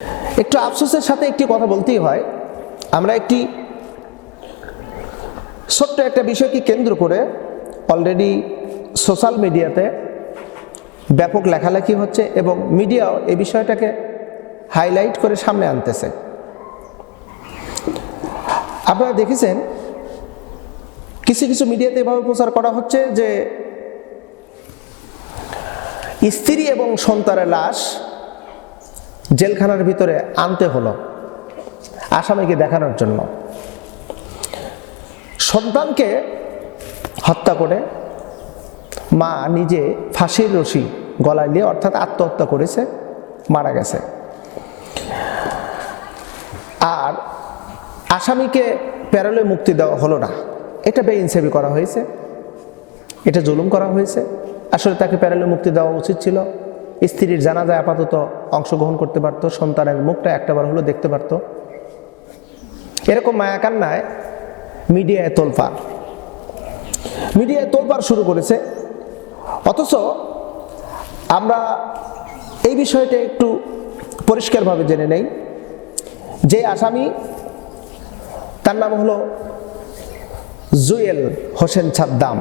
একটু আফসোসের সাথে একটি কথা বলতেই হয়, আমরা একটি ছোট্ট একটা বিষয়কে কেন্দ্র করে অলরেডি সোশ্যাল মিডিয়াতে ব্যাপক লেখালেখি হচ্ছে এবং মিডিয়াও এই বিষয়টাকে হাইলাইট করে সামনে আনতেছে। আপনারা দেখেছেন কিছু কিছু মিডিয়াতে এভাবে প্রচার করা হচ্ছে যে স্ত্রী এবং সন্তানের লাশ জেলখানার ভিতরে আনতে হলো আসামিকে দেখানোর জন্য। সন্তানকে হত্যা করে মা নিজে ফাঁসির রশি গলায় দিয়ে অর্থাৎ আত্মহত্যা করেছে, মারা গেছে। আর আসামিকে প্যারোলে মুক্তি দেওয়া হলো না, এটা বেইনসাফি করা হয়েছে, এটা জুলুম করা হয়েছে। আসলে তাকে প্যারোলে মুক্তি দেওয়া উচিত ছিল। স্ত্রীর জানাজায় আপাতত অংশগ্রহণ করতে পারতো, সন্তানের মুখটা একটাবার হলো দেখতে পারতো। এরকম মায়া কান্নায় মিডিয়ায় তোলপাড় শুরু করেছে। অথচ আমরা এই বিষয়টা একটু পরিষ্কারভাবে জেনে নেই যে আসামি, তার নাম হলো জুয়েল হোসেন সাদ্দাম।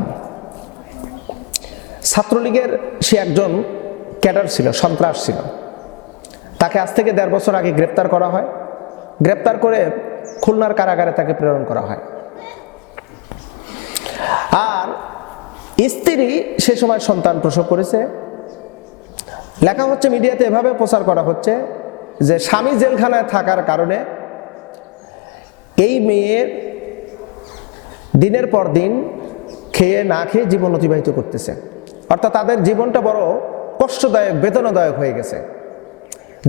ছাত্রলীগের সে একজন ক্যাডার ছিল, সন্ত্রাস ছিল। তাকে আজ থেকে ১.৫ বছর আগে গ্রেপ্তার করা হয়। গ্রেপ্তার করে খুলনার কারাগারে তাকে প্রেরণ করা হয়। আর স্ত্রী সে সময় সন্তান প্রসব করেছে। লেখা হচ্ছে, মিডিয়াতে এভাবে প্রচার করা হচ্ছে যে স্বামী জেলখানায় থাকার কারণে এই মেয়ের দিনের পর দিন খেয়ে না খেয়ে জীবন অতিবাহিত করতেছে, অর্থাৎ তাদের জীবনটা বড় কষ্টদায়ক, বেদনাদায়ক হয়ে গেছে,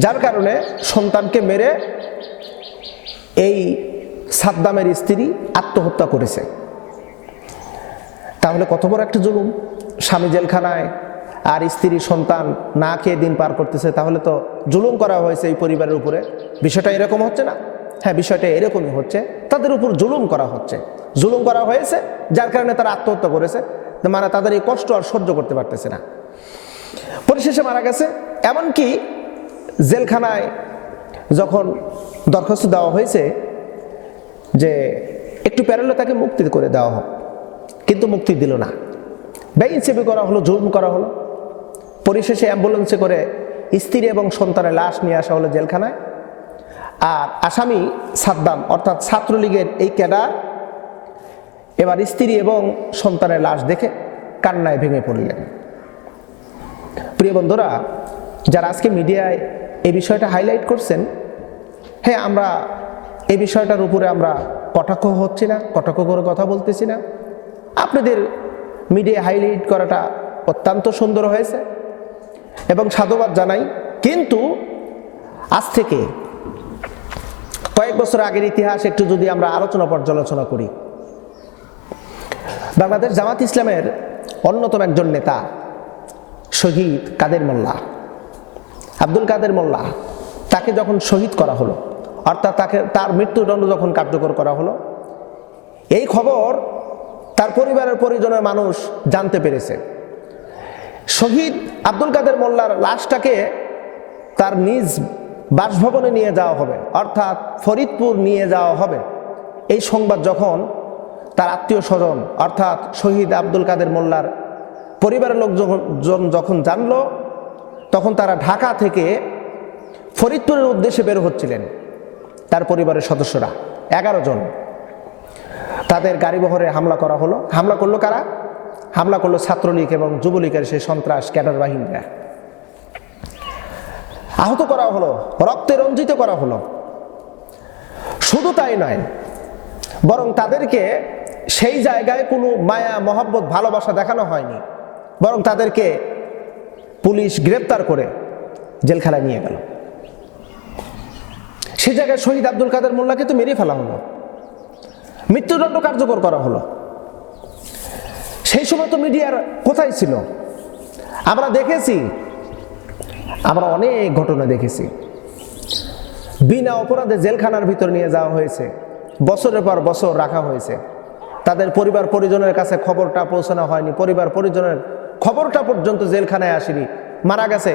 যার কারণে সন্তানকে মেরে এই সাদ্দামের স্ত্রী আত্মহত্যা করেছে। তাহলে কত বড় একটা জুলুম! স্বামী জেলখানায় আর স্ত্রী সন্তান না খেয়ে দিন পার করতেছে, তাহলে তো জুলুম করা হয়েছে এই পরিবারের উপরে। বিষয়টা এরকম হচ্ছে না? হ্যাঁ, বিষয়টা এরকমই হচ্ছে। তাদের উপর জুলুম করা হচ্ছে, জুলুম করা হয়েছে, যার কারণে তারা আত্মহত্যা করেছে। মানে তাদের এই কষ্ট আর সহ্য করতে পারতেছে না, পরিশেষে মারা গেছে। এমনকি জেলখানায় যখন দরখাস্ত দেওয়া হয়েছে যে একটু প্যারোলে তাকে মুক্তি করে দেওয়া হোক, কিন্তু মুক্তি দিল না। বেইনসাফি করা হলো, জুলুম করা হলো। পরিশেষে অ্যাম্বুলেন্সে করে স্ত্রী এবং সন্তানের লাশ নিয়ে আসা হলো জেলখানায়। আর আসামি সাদ্দাম অর্থাৎ ছাত্রলীগের এই ক্যাডার এবার স্ত্রী এবং সন্তানের লাশ দেখে কান্নায় ভেঙে পড়লেন। প্রিয় বন্ধুরা, যারা আজকে মিডিয়ায় এই বিষয়টা হাইলাইট করছেন, হ্যাঁ, আমরা এই বিষয়টার উপরে আমরা কটাক্ষ হচ্ছি না, কটাক্ষ করে কথা বলতেছি না। আপনাদের মিডিয়া হাইলাইট করাটা অত্যন্ত সুন্দর হয়েছে এবং সাধুবাদ জানাই। কিন্তু আজ থেকে কয়েক বছর আগের ইতিহাস একটু যদি আমরা পর্যালোচনা করি, বাংলাদেশ জামাত ইসলামের অন্যতম একজন নেতা শহীদ কাদের মোল্লা, আব্দুল কাদের মোল্লা, তাকে যখন শহীদ করা হলো, অর্থাৎ তার মৃত্যুদণ্ড যখন কার্যকর করা হলো, এই খবর তার পরিবারের পরিজনের মানুষ জানতে পেরেছে। শহীদ আব্দুল কাদের মোল্লার লাশটাকে তার নিজ বাসভবনে নিয়ে যাওয়া হবে, অর্থাৎ ফরিদপুর নিয়ে যাওয়া হবে। এই সংবাদ যখন তার আত্মীয় স্বজন অর্থাৎ শহীদ আব্দুল কাদের মোল্লার পরিবারের লোকজন যখন জানলো, তখন তারা ঢাকা থেকে ফরিদপুরের উদ্দেশ্যে বের হচ্ছিলেন। তার পরিবারের সদস্যরা 11 জন, তাদের গাড়িবহরে হামলা করা হলো। হামলা করলো কারা? হামলা করলো ছাত্রলীগ এবং যুবলীগের সেই সন্ত্রাস ক্যাডার বাহিনীরা। আহত করা হলো, রক্তে রঞ্জিত করা হলো। শুধু তাই নয়, বরং তাদেরকে সেই জায়গায় কোনো মায়া মহব্বত ভালোবাসা দেখানো হয়নি, বরং তাদেরকে পুলিশ গ্রেপ্তার করে জেলখানায় নিয়ে গেল। সেই জায়গায় শহীদ আব্দুল কাদের মোল্লাকে তো মেরে ফেলা হলো, মৃত্যুদণ্ড কার্যকর করা হলো। সেই সময় তো মিডিয়ার কোথায় ছিল? আমরা দেখেছি, আমরা অনেক ঘটনা দেখেছি। বিনা অপরাধে জেলখানার ভিতর নিয়ে যাওয়া হয়েছে, বছরের পর বছর রাখা হয়েছে। তাদের পরিবার পরিজনের কাছে খবরটা পৌঁছানো হয়নি, পরিবার পরিজনের খবরটা পর্যন্ত জেলখানায় আসেনি, মারা গেছে,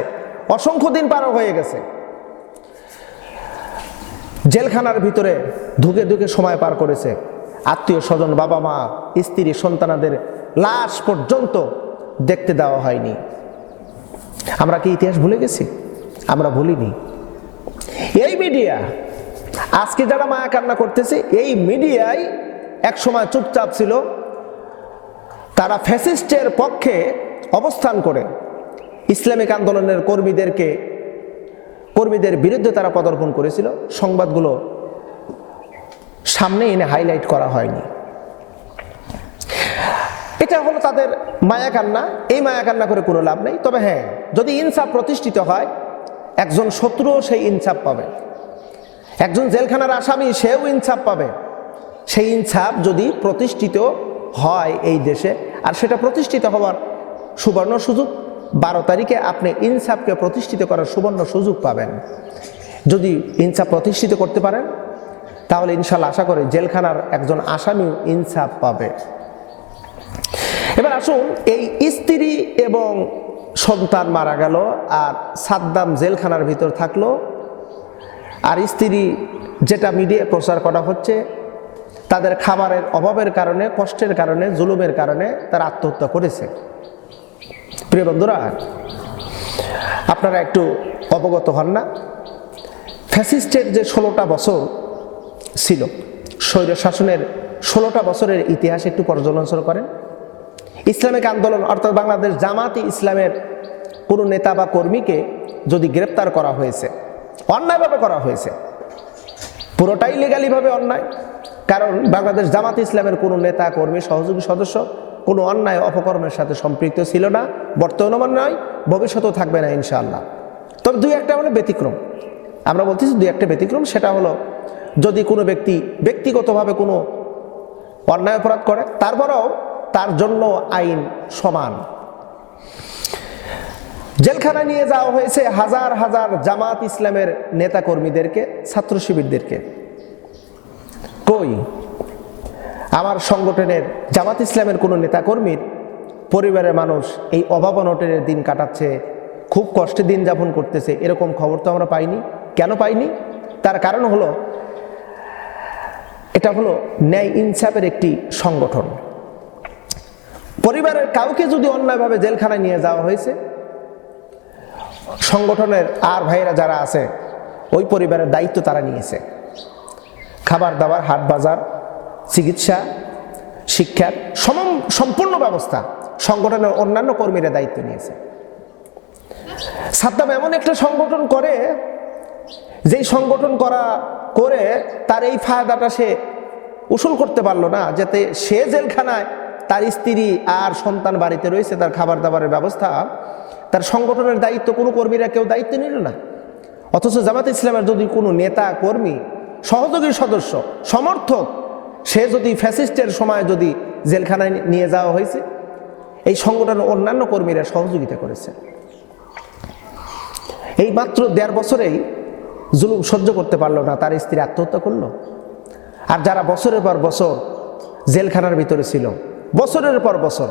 অসংখ্য দিন পার হয়ে গেছে। জেলখানার ভিতরে ধুকে ধুকে সময় পার করেছে, আত্মীয় স্বজন, বাবা মা, স্ত্রী, সন্তানাদের লাশ পর্যন্ত দেখতে দেওয়া হয়নি। আমরা কি ইতিহাস ভুলে গেছি? আমরা ভুলিনি। এই মিডিয়া আজকে যারা মায়া কান্না করতেছে, এই মিডিয়ায় এক সময় চুপচাপ ছিল। তারা ফ্যাসিস্টের পক্ষে অবস্থান করে ইসলামিক আন্দোলনের কর্মীদের বিরুদ্ধে তারা পদার্পণ করেছিল। সংবাদগুলো সামনে এনে হাইলাইট করা হয়নি। এটা হলো তাদের মায়া কান্না। এই মায়া কান্না করে কোনো লাভ নেই। তবে হ্যাঁ, যদি ইনসাফ প্রতিষ্ঠিত হয়, একজন শত্রুও সেই ইনসাফ পাবে, একজন জেলখানার আসামি সেও ইনসাফ পাবে। সেই ইনসাফ যদি প্রতিষ্ঠিত হয় এই দেশে, আর সেটা প্রতিষ্ঠিত হওয়ার সুবর্ণ সুযোগ 12 তারিখে আপনি ইনসাফকে প্রতিষ্ঠিত করার সুবর্ণ সুযোগ পাবেন। যদি ইনসাফ প্রতিষ্ঠিত করতে পারেন, তাহলে ইনশাল্লাহ আশা করি জেলখানার একজন আসামিও ইনসাফ পাবে। এবার আসুন, এই স্ত্রী এবং সন্তান মারা গেল, আর সাদ্দাম জেলখানার ভিতর থাকলো, আর স্ত্রী, যেটা মিডিয়ায় প্রচার করা হচ্ছে, তাদের খাবারের অভাবের কারণে, কষ্টের কারণে, জুলুমের কারণে তারা আত্মহত্যা করেছে। প্রিয় বন্ধুরা, আপনারা একটু অবগত হন না? ফ্যাসিস্টের যে 16টা বছর ছিল, স্বৈর শাসনের 16টা বছরের ইতিহাস একটু পর্যালোচনা করেন। ইসলামিক আন্দোলন অর্থাৎ বাংলাদেশ জামাতে ইসলামের কোনো নেতা বা কর্মীকে যদি গ্রেপ্তার করা হয়েছে, অন্যায়ভাবে করা হয়েছে, পুরোটাই লিগালিভাবে অন্যায়। কারণ বাংলাদেশ জামাতে ইসলামের কোনো নেতা, কর্মী, সহযোগী সদস্য কোনো অন্যায় অপকর্মের সাথে সম্পৃক্ত ছিল না, বর্তমানে নয়, ভবিষ্যতেও থাকবে না ইনশাআল্লাহ। তবে দুই একটা হলো ব্যতিক্রম। আমরা বলতেছি দুই একটা ব্যতিক্রম। সেটা হলো, যদি কোনো ব্যক্তি ব্যক্তিগতভাবে কোনো অন্যায় অপরাধ করে, তারপরেও তার জন্য আইন সমান। জেলখানায় নিয়ে যাওয়া হয়েছে হাজার হাজার জামাত ইসলামের নেতা কর্মীদেরকে, ছাত্র শিবিরদেরকে। কই আমার সংগঠনের জামাত ইসলামের কোনো নেতা কর্মীর পরিবারের মানুষ এই অভাব অনটনের দিন কাটাচ্ছে, খুব কষ্টে দিন যাপন করতেছে, এরকম খবর তো আমরা পাইনি। কেন পাইনি? তার কারণ হলো, এটা হলো ন্যায় ইনসাফের একটি সংগঠন। পরিবারের কাউকে যদি অন্যায়ভাবে জেলখানায় নিয়ে যাওয়া হয়েছে, সংগঠনের আর ভাইয়েরা যারা আছে, ওই পরিবারের দায়িত্ব তারা নিয়েছে। খাবার দাবার, হাট বাজার, চিকিৎসা, শিক্ষার সম্পূর্ণ ব্যবস্থা সংগঠনের অন্যান্য কর্মীরা দায়িত্ব নিয়েছে। সাদ্দাম এমন একটা সংগঠন করে, যেই সংগঠন করে তার এই ফায়দাটা সে উসুল করতে পারলো না, যাতে সে জেলখানায়, তার স্ত্রী আর সন্তান বাড়িতে রয়েছে, তার খাবার দাবারের ব্যবস্থা, তার সংগঠনের দায়িত্ব কোনো কর্মীরা কেউ দায়িত্ব নিল না। অথচ জামাত ইসলামের যদি কোনো নেতা, কর্মী, সহযোগী সদস্য, সমর্থক, সে যদি ফ্যাসিস্টের সময় যদি জেলখানায় নিয়ে যাওয়া হয়েছে, এই সংগঠনের অন্যান্য কর্মীরা সহযোগিতা করেছে। এই মাত্র 1.5 বছরেই জুলুম সহ্য করতে পারলো না, তার স্ত্রী আত্মহত্যা করলো। আর যারা বছরের পর বছর জেলখানার ভিতরে ছিল, বছরের পর বছর,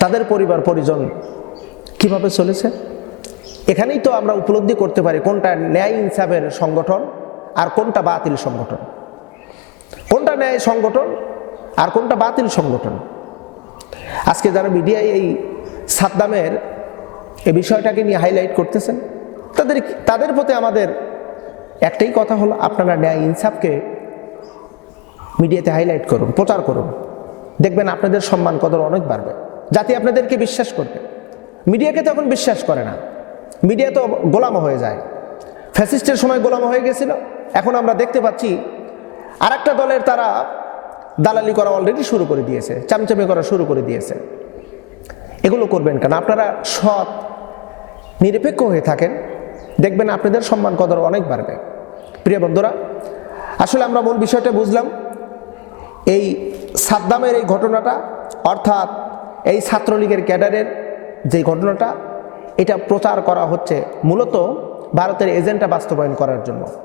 তাদের পরিবার পরিজন কিভাবে চলেছে? এখানেই তো আমরা উপলব্ধি করতে পারি কোনটা ন্যায় ইনসাফের সংগঠন আর কোনটা বাতিল সংগঠন, কোনটা ন্যায় সংগঠন আর কোনটা বাতিল সংগঠন। আজকে যারা মিডিয়ায় এই সাদ্দামের এই বিষয়টাকে নিয়ে হাইলাইট করতেছেন, তাদের প্রতি আমাদের একটাই কথা হলো, আপনারা ন্যায় ইনসাফকে মিডিয়াতে হাইলাইট করুন, প্রচার করুন। দেখবেন আপনাদের সম্মান কদর অনেক বাড়বে, জাতি আপনাদেরকে বিশ্বাস করবে। মিডিয়াকে তখন বিশ্বাস করে না, মিডিয়া তো গোলাম হয়ে যায়। ফ্যাসিস্টের সময় গোলাম হয়ে গেছিল, এখন আমরা দেখতে পাচ্ছি আর একটা দলের তারা দালালি করা অলরেডি শুরু করে দিয়েছে, চামচামি করা শুরু করে দিয়েছে। এগুলো করবেন কেন? আপনারা সৎ নিরপেক্ষ হয়ে থাকেন, দেখবেন আপনাদের সম্মান কদর অনেক বাড়বে। প্রিয় বন্ধুরা, আসলে আমরা মূল বিষয়টা বুঝলাম। এই সাদ্দামের এই ঘটনাটা, অর্থাৎ এই ছাত্রলীগের ক্যাডারের যে ঘটনাটা, এটা প্রচার করা হচ্ছে মূলত ভারতের এজেন্ডা বাস্তবায়ন করার জন্য।